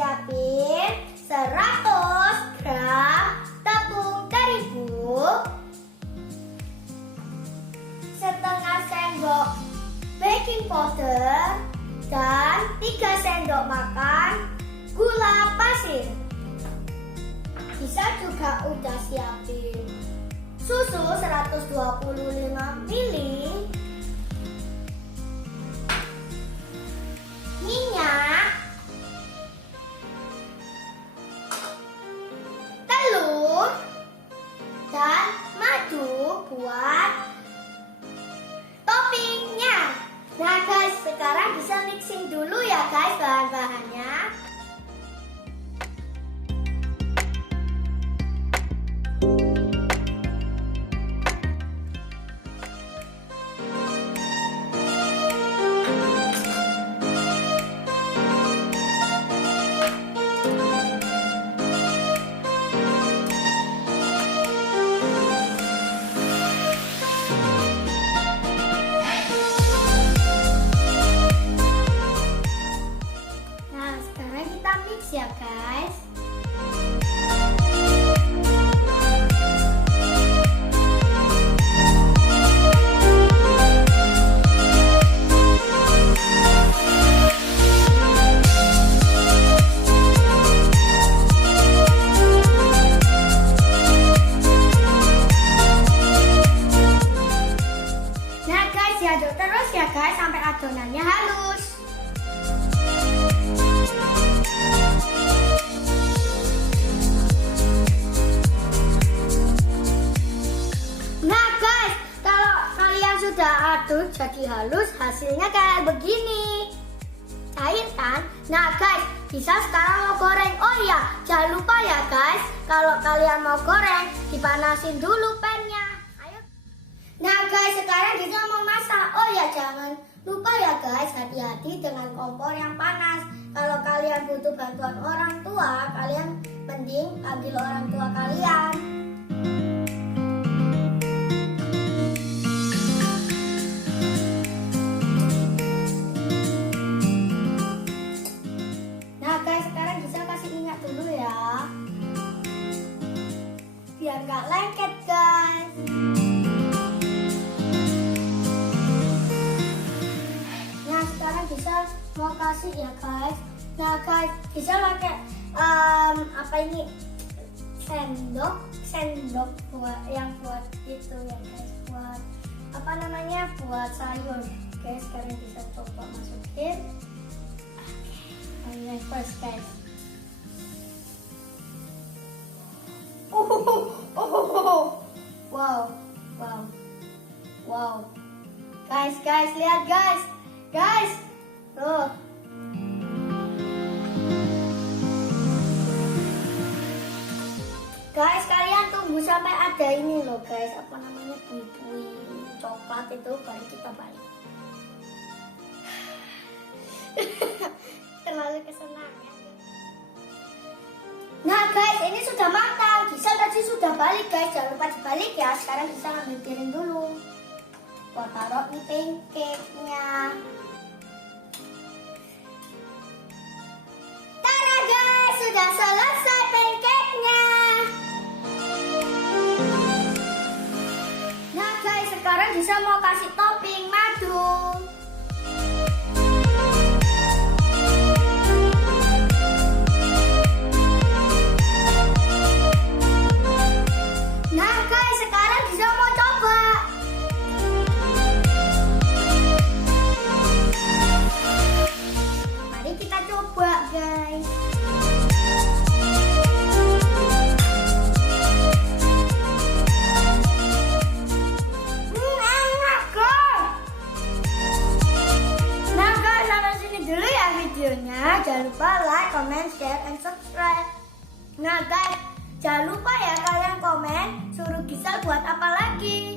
siapin 100 gram tepung terigu, setengah sendok baking powder, dan 3 sendok makan gula pasir. Bisa juga udah siapin susu 125 ml, minyak, telur, dan madu buat toppingnya. Nah guys, sekarang bisa mixing dulu ya guys bahan-bahannya. Ya guys, nah guys, diaduk terus ya guys sampai adonannya halus. Sudah aduk jadi halus, hasilnya kayak begini, cair kan? Nah guys, bisa sekarang mau goreng. Oh iya, jangan lupa ya guys, kalau kalian mau goreng dipanasin dulu pannya. Ayo. Nah guys, sekarang kita mau masak. Oh ya, jangan lupa ya guys, hati-hati dengan kompor yang panas. Kalau kalian butuh bantuan orang tua, kalian mending panggil orang tua kalian. Biar gak lengket guys. Nah sekarang bisa mau kasih ya guys. Nah guys, bisa pakai apa ini, sendok buat yang buat itu ya guys, buat apa namanya, buat sayur guys. Sekarang bisa coba masukin. Oke, first guys. Wow. Guys, lihat guys. Tuh. Guys, kalian tunggu sampai ada ini loh guys, apa namanya, bui-bui coklat itu, baru kita balik. Terlalu kesenangan. Nah guys, ini sudah matang. Giselle tadi sudah balik guys, jangan lupa dibalik ya. Sekarang bisa ngambil piring dulu. Buat taruh di pancake-nya. Tada guys, sudah selesai pancake-nya. Nah guys, sekarang bisa mau kasih topping madu. Videonya, jangan lupa like, comment, share, and subscribe. Nah guys, jangan lupa ya kalian komen suruh Giselle buat apa lagi.